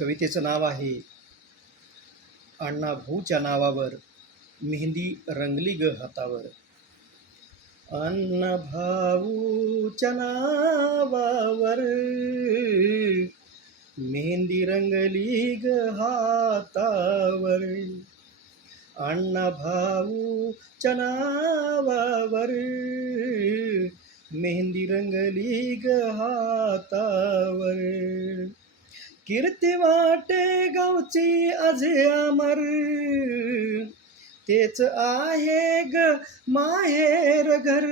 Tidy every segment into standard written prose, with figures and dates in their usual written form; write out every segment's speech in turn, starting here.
कवितेचं नाव आहे अण्णा भाऊच्या नावावर मेहंदी रंगली ग हातावर. अण्णा भाऊच्या नावावर मेहंदी रंगली ग हातावर. अण्णा भाऊच्या नावावर मेहंदी रंगली ग हातावर. कीर्ती वाटे गावची अजे अमर, तेच आहे ग माहेर घर.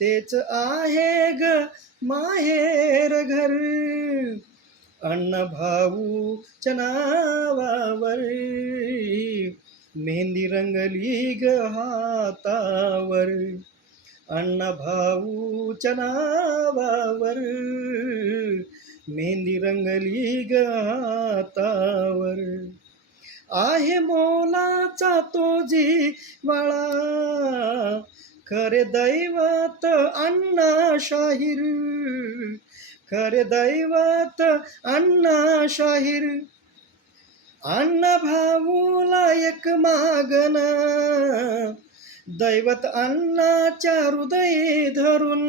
तेच आहे ग माहेर घर. अण्णा भाऊच्या नावावर मेहंदी रंगली ग हातावर. अण्णा भाऊच्या नावावर मेहंदी रंगली ग हातावर. आहे मोलाचा तो जिव्हाळा, खरे दैवत अण्णा शाहीर. खरे दैवत अण्णा शाहीर. अण्णा भाऊला एक मागण, दैवत अण्णाच्या हृदयी धरून.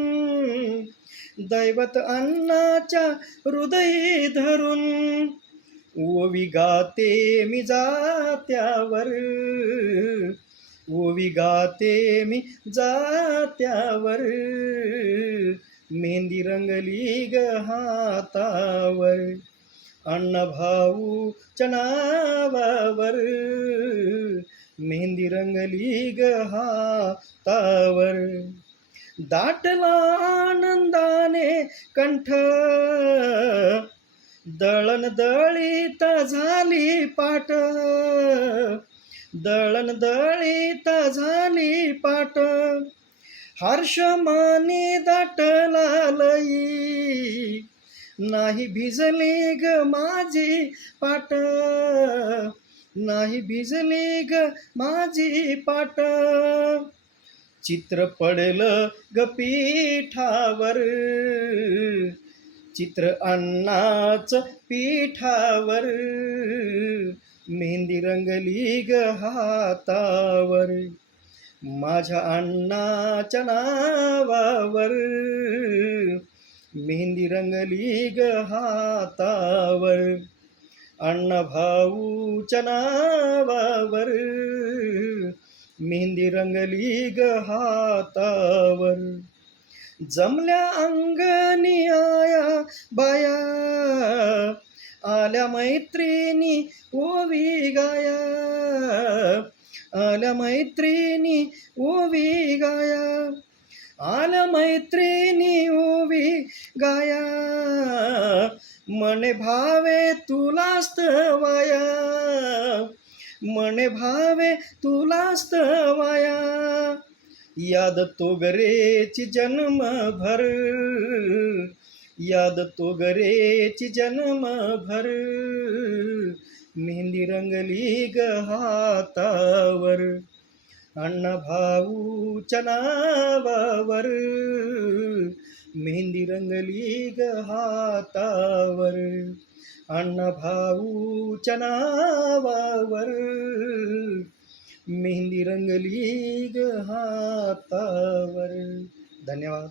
दैवत अण्णाच्या हृदयी धरून ओवी गाते मी जात्यावर. ओवी गाते मी जात्यावर मेहंदी रंगली ग हातावर. अण्णा भाऊच्या नावावर मेहंदी रंगली ग हातावर. दाटला आनंदाने कंठ, दळण दळीत झाली पाट. दळण दळीत झाली पाट. हर्षमाने दाटला लई, नाही भिजली ग माझी पाट. नाही भिजली ग माझी पाट. चित्र पडलं ग पीठावर. चित्र अण्णाच पीठावर मेहंदी रंगली ग हातावर. माझ्या अण्णाच्या नावावर मेहंदी रंगली ग हातावर. अण्णा भाऊच्या नावावर मेहंदी रंगली ग हातावर. जमल्या अंगणी आया बाया, आल्या मैत्रिणी ओवी गाया. आल्या मैत्रिणी ओवी गाया. आल्या मैत्रिणी ओवी गाया. मने भावे तुलाच वाया. मने भावे तुलाच वाया. याद तोगरेची जन्मभर. याद तोगरेची जन्मभर मेहंदी रंगली ग हातावर. अण्णा भाऊच्या नावावर मेहंदी रंगली ग हातावर. अण्णा भाऊच्या नावावर मेहंदी रंगली ग हातावर. धन्यवाद.